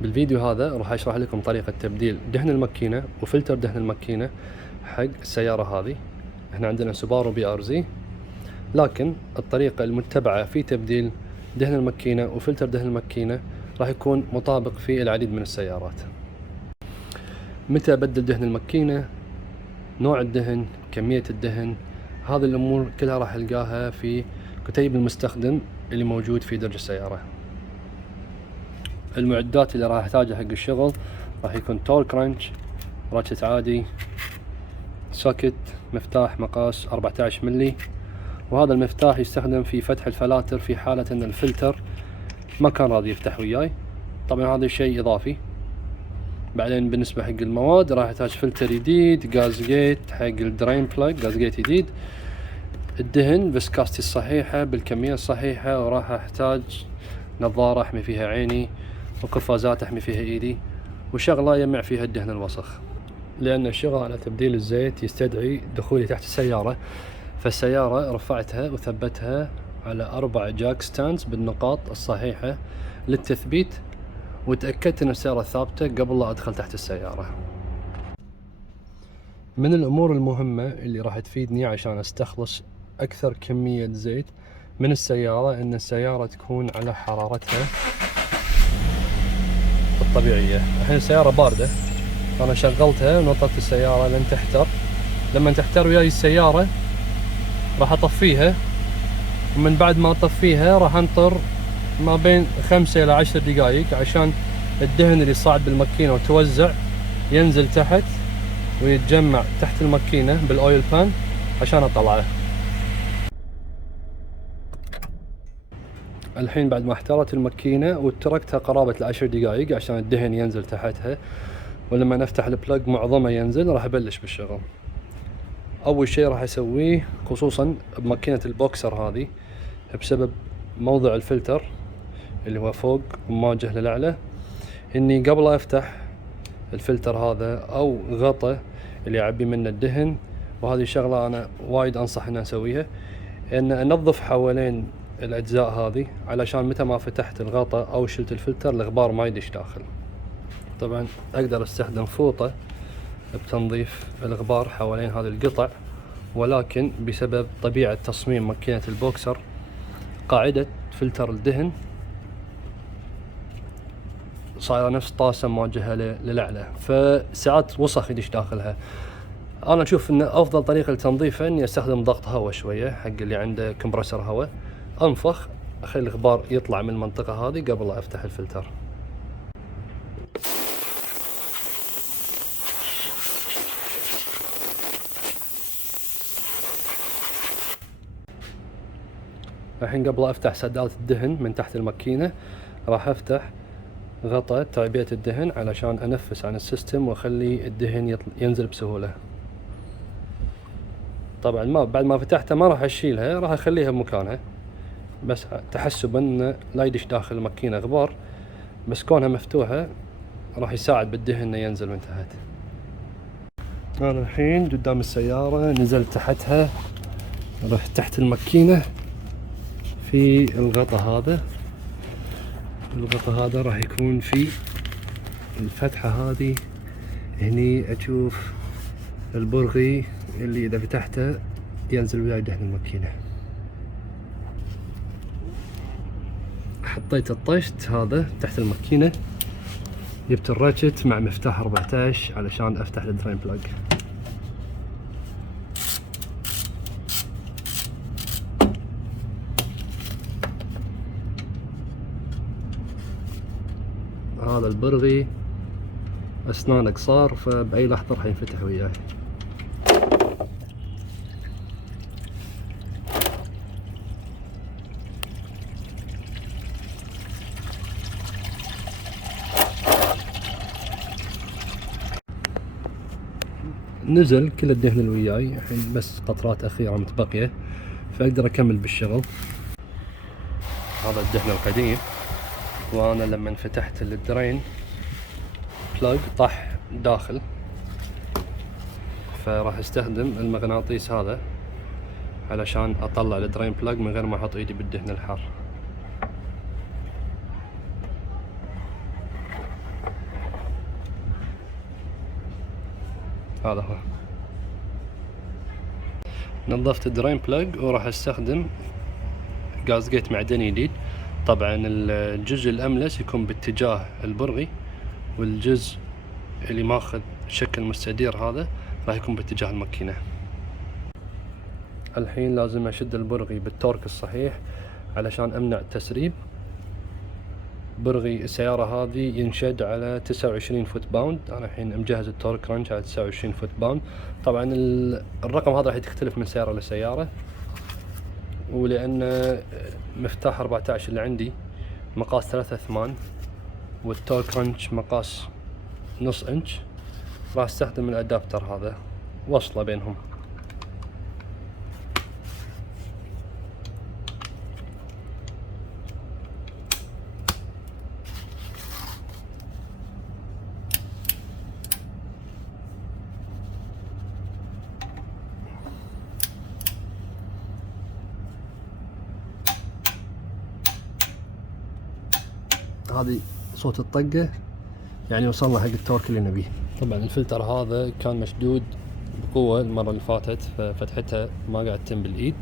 بالفيديو هذا راح اشرح لكم طريقة تبديل دهن الماكينة وفلتر دهن الماكينة حق السيارة هذه. احنا عندنا سوبارو BRZ، لكن الطريقة المتبعة في تبديل دهن الماكينة وفلتر دهن الماكينة راح يكون مطابق في العديد من السيارات. متى ابدل دهن الماكينة، نوع الدهن، كمية الدهن، هذه الامور كلها راح القاها في كتيب المستخدم اللي موجود في درج السيارة. المعدات اللي راح احتاجها حق الشغل راح يكون تورك رانش، راتشت عادي، سوكت، مفتاح مقاس 14 ملي، وهذا المفتاح يستخدم في فتح الفلاتر في حالة ان الفلتر ما كان راضي يفتح وياي. طبعا هذا شيء اضافي. بعدين بالنسبة حق المواد راح احتاج فلتر جديد، غاز جيت حق الدرين بلاج، غاز جيت جديد، الدهن فيسكاستي الصحيحة بالكمية الصحيحة، وراح احتاج نظارة احمي فيها عيني، وقفازات احمي فيها ايدي، وشغلة يجمع فيها الدهن الوسخ. لان الشغل على تبديل الزيت يستدعي دخولي تحت السيارة، فالسيارة رفعتها وثبتها على 4 جاك ستاندز بالنقاط الصحيحة للتثبيت، وتأكدت ان السيارة ثابتة قبل لا ادخل تحت السيارة. من الامور المهمة اللي راح تفيدني عشان استخلص اكثر كمية زيت من السيارة ان السيارة تكون على حرارتها الطبيعية. الحين السيارة باردة، انا شغلتها ونطرت السيارة لين تحتر. لما تحتر وياي السيارة راح اطفيها، ومن بعد ما اطفيها راح انطر ما بين 5 إلى 10 دقائق عشان الدهن اللي صاعد بالماكينة وتوزع ينزل تحت ويتجمع تحت الماكينة بالاويل بان عشان اطلعه. الحين بعد ما احترت الماكينة وتركتها قرابة 10 دقائق عشان الدهن ينزل تحتها، ولما نفتح البلاج معظمه ينزل، راح ابلش بالشغل. اول شيء راح اسويه خصوصا بماكينة البوكسر هذه بسبب موضع الفلتر اللي هو فوق ومواجه للأعلى، اني قبل لا افتح الفلتر هذا او غطا اللي اعبي منه الدهن، وهذه شغلة انا وايد انصح ان اسويها، ان انظف حوالين الاجزاء هذه علشان متى ما فتحت الغطا او شلت الفلتر الغبار ما يدش داخل. طبعا اقدر استخدم فوطة بتنظيف الغبار حوالين هذه القطع، ولكن بسبب طبيعة تصميم ماكينة البوكسر قاعدة فلتر الدهن صايرة نفس طاسة موجهة للأعلى، فساعات وسخ يدش داخلها. أنا أشوف إن أفضل طريقة لتنظيفها إني أستخدم ضغط هواء شوية حق اللي عنده كمبرسر هواء، أنفخ أخلي الغبار يطلع من المنطقة هذه قبل لا أفتح الفلتر. الحين قبل أفتح سدادة الدهن من تحت الماكينة راح أفتح غطاء تعبئة الدهن علشان أنفس عن السيستم وأخلي الدهن ينزل بسهولة. طبعا بعد ما فتحتها ما راح أشيلها، راح أخليها بمكانها بس تحسبا إن لا يدش داخل الماكينة غبار، بس كونها مفتوحة راح يساعد بالدهن إنه ينزل من تحت. أنا الحين قدام السيارة نزلت تحتها، رحت تحت الماكينة في الغطاء هذا. الغطاء هذا راح يكون في الفتحة هذه، هني أشوف البرغي اللي إذا فتحته ينزل وياي دهن الماكينة. حطيت الطشت هذا تحت الماكينة، جبت الراتشت مع مفتاح 14 علشان أفتح الدرين بلاج. هذا البرغي أسنانه قصار، فبأي لحظة راح ينفتح وياي. نزل كل الدهن اللي وياي، الحين بس قطرات أخيرة متبقية فأقدر أكمل بالشغل. هذا الدهن القديم، وأنا لما فتحت الدرين بلاج طاح داخل، فراح استخدم المغناطيس هذا علشان أطلع الدرين بلاج من غير ما أحط إيدي بالدهن الحار. هذا هو. نظفت الدرين بلاج وراح استخدم غاز جيت معدني جديد. طبعا الجزء الاملس يكون باتجاه البرغي، والجزء اللي ماخذ شكل مستدير هذا راح يكون باتجاه الماكينة. الحين لازم اشد البرغي بالتورك الصحيح علشان امنع التسريب. برغي السيارة هذه ينشد على 29 فوت باوند. انا الحين مجهز التورك رانش على 29 فوت باوند. طبعا الرقم هذا راح يختلف من سيارة لسيارة، ولان مفتاح 14 اللي عندي مقاس 3/8 والتورك رانش مقاس نص انش، راح استخدم الادابتر هذا وصله بينهم. هذه صوت الطقة يعني وصلنا حق التورك اللي نبيه. طبعا الفلتر هذا كان مشدود بقوة المرة اللي فاتت، ففتحتها ما قاعد تتم بالايد،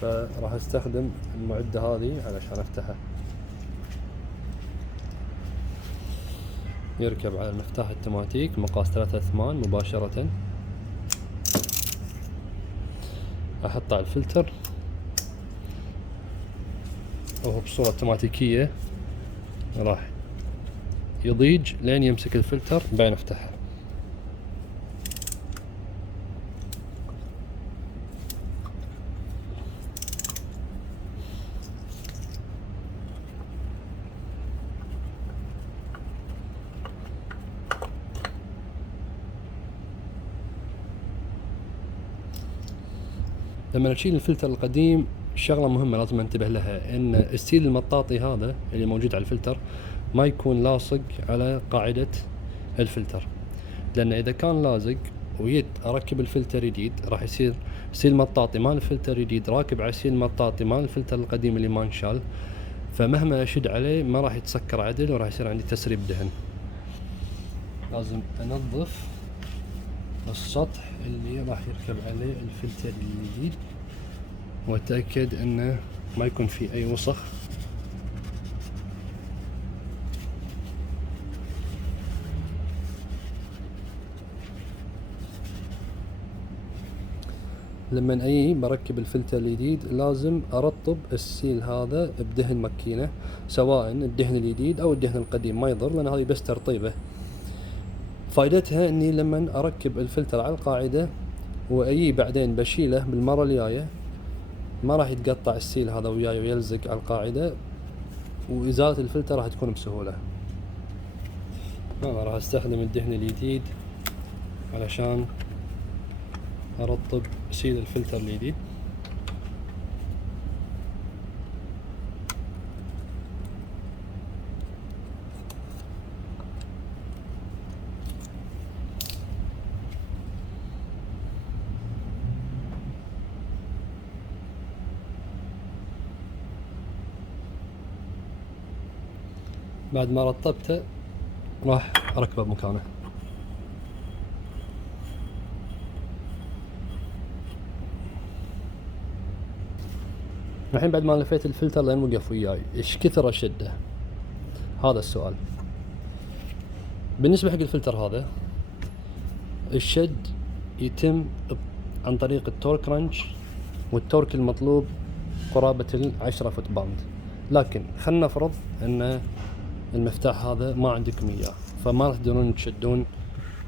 فراح استخدم المعدة هذه علشان افتحها. يركب على المفتاح التماتيك مقاس 3/8 مباشرة. احطه على الفلتر وهو بصورة اوتوماتيكية راح يضيج لين يمسك الفلتر بعدين افتحها. لما نشيل الفلتر القديم شغلة مهمة لازم انتبه لها، ان السيل المطاطي هذا اللي موجود على الفلتر ما يكون لاصق على قاعدة الفلتر، لان اذا كان لازق ويت اركب الفلتر جديد راح يصير سيل مطاطي مال الفلتر جديد راكب على سيل مطاطي مال الفلتر القديم اللي ما انشال، فمهما اشد عليه ما راح يتسكر عدل وراح يصير عندي تسريب دهن. لازم انظف السطح اللي راح يركب عليه الفلتر الجديد واتأكد انه ما يكون فيه اي وسخ. لما بركب الفلتر الجديد لازم ارطب السيل هذا بدهن ماكينة، سواء الدهن الجديد او الدهن القديم ما يضر، لان هذه بس ترطيبه. فائدتها اني لما اركب الفلتر على القاعدة بعدين بشيله بالمرة الجاية ما راح يتقطع السيل هذا وياي ويلزق على القاعدة، وازالة الفلتر راح تكون بسهولة. انا راح استخدم الدهن الجديد علشان ارطب سيل الفلتر الجديد. بعد ما رطبته راح اركبه بمكانه. الحين بعد ما لفيت الفلتر لين وقف وياي ايش كثر اشده؟ هذا السؤال. بالنسبة حق الفلتر هذا الشد يتم عن طريق التورك رانش، والتورك المطلوب قرابة 10 فوت باوند، لكن خلنا نفرض ان المفتاح هذا ما عندكم اياه، فما راح تقدرون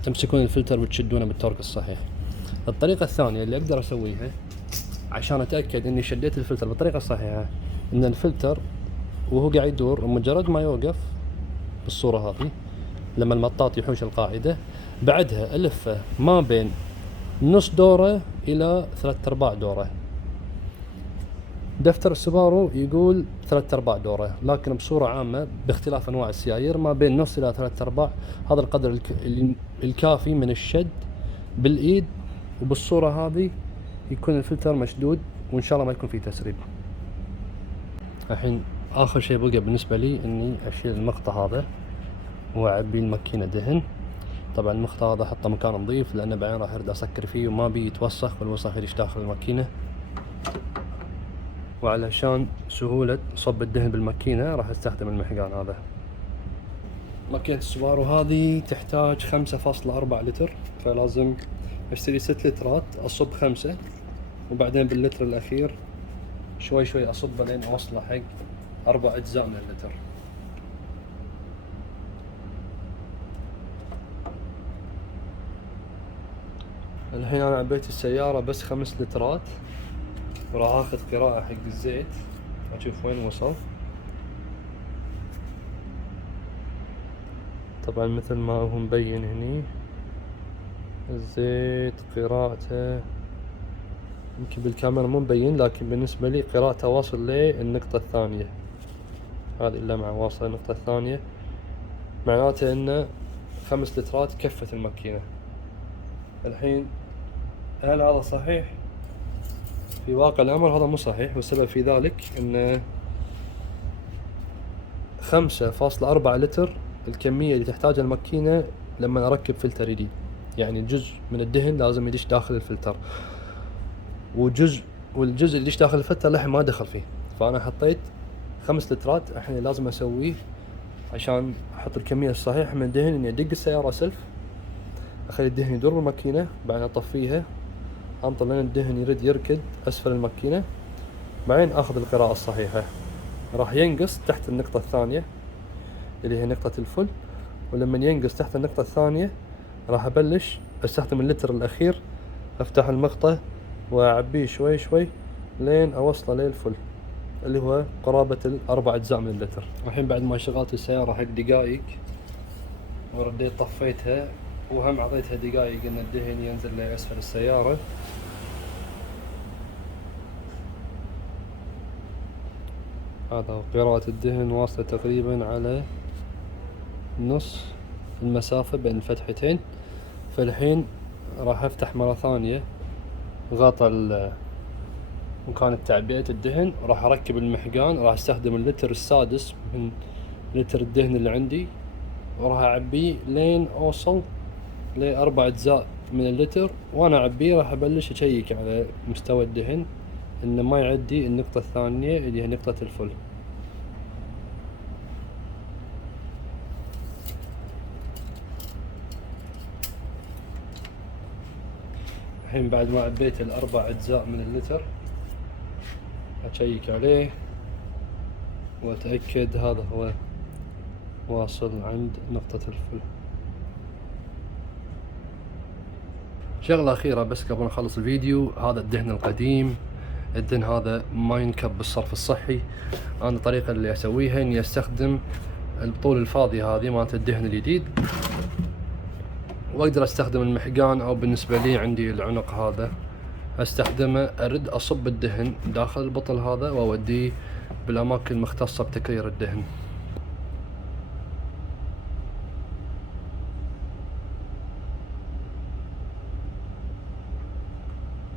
تمسكون الفلتر وتشدونه بالتورك الصحيح. الطريقة الثانية اللي اقدر اسويها عشان اتأكد اني شديت الفلتر بالطريقة الصحيحة، ان الفلتر وهو قاعد يدور مجرد ما يوقف بالصورة هذه لما المطاط يحوش القاعدة بعدها الفه ما بين نص دورة الى 3/4 دورة. دفتر السوبارو يقول 3/4 دورة، لكن بصورة عامة باختلاف انواع السيايير ما بين نص الى 3/4 هذا القدر الكافي من الشد بالايد، وبالصورة هذه يكون الفلتر مشدود وان شاء الله ما يكون فيه تسريب. الحين اخر شيء بقى بالنسبة لي اني اشيل المقطع هذا واعبي الماكينة دهن طبعا المخطى هذا احطه مكان نظيف لانه بعدين راح ارد اسكر فيه وما بي يتوسخ والوسخ يدش داخل الماكينة. وعلشان سهولة صب الدهن بالماكينة راح استخدم المحقان هذا. ماكينة السوبارو هذه تحتاج 5.4 لتر، فلازم اشتري 6 لترات اصب 5 وبعدين باللتر الاخير شوي شوي اصبه لين اوصله حق 4 اجزاء من اللتر. الحين انا عبيت السيارة بس 5 لترات وراح اخذ قراءة حق الزيت اشوف وين وصل. طبعا مثل ما هو مبين هني الزيت قراءته يمكن بالكاميرا مو مبين، لكن بالنسبة لي قراءته واصل للنقطة الثانية. هذه اللمعة واصلة للنقطة الثانية، معناته انه 5 لترات كفت الماكينة. الحين هل هذا صحيح؟ في واقع الامر هذا مو صحيح، والسبب في ذلك ان 5.4 لتر الكمية اللي تحتاجها الماكينة لما اركب فلتر جديد. يعني جزء من الدهن لازم يدش داخل الفلتر، والجزء اللي يدش داخل الفلتر لحين ما دخل فيه. فانا حطيت 5 لترات الحين لازم اسويه عشان احط الكمية الصحيحة من الدهن، اني ادق السيارة سلف، اخلي الدهن يدور بالماكينة، بعدين اطفيها انطر لين الدهن يرد يركد اسفل الماكينة، بعدين اخذ القراءة الصحيحة. راح ينقص تحت النقطة الثانية اللي هي نقطة الفل، ولما ينقص تحت النقطة الثانية راح ابلش استخدم اللتر الاخير، افتح المقطة واعبيه شوي شوي لين اوصله للفل اللي هو قرابة 4 اجزاء من اللتر. الحين بعد ما شغلت السيارة حق دقايق ورديت طفيتها وهم عطيتها دقايق ان الدهن ينزل لاسفل السيارة، هذا قراءة الدهن واصلة تقريبا على نص المسافة بين الفتحتين. فالحين راح افتح مرة ثانية غطا مكان تعبئة الدهن، راح اركب المحقان، راح استخدم اللتر السادس من لتر الدهن اللي عندي، وراح اعبيه لين اوصل ل4 اجزاء من اللتر. وانا اعبيه راح ابلش اشيك على مستوى الدهن انه ما يعدي النقطة الثانية اللي هي نقطة الفل. الحين بعد ما عبيت ال4 اجزاء من اللتر اشيك عليه واتأكد هذا هو واصل عند نقطة الفل. شغلة أخيرة بس قبل نخلص الفيديو، هذا الدهن القديم، الدهن هذا ما ينكب بالصرف الصحي. أنا الطريقة اللي أسويها إني أستخدم البطول الفاضية هذه مالت الدهن الجديد، وأقدر أستخدم المحقان، أو بالنسبة لي عندي العنق هذا أستخدمه، أرد أصب الدهن داخل البطل هذا وأوديه بالأماكن المختصة بتكرير الدهن.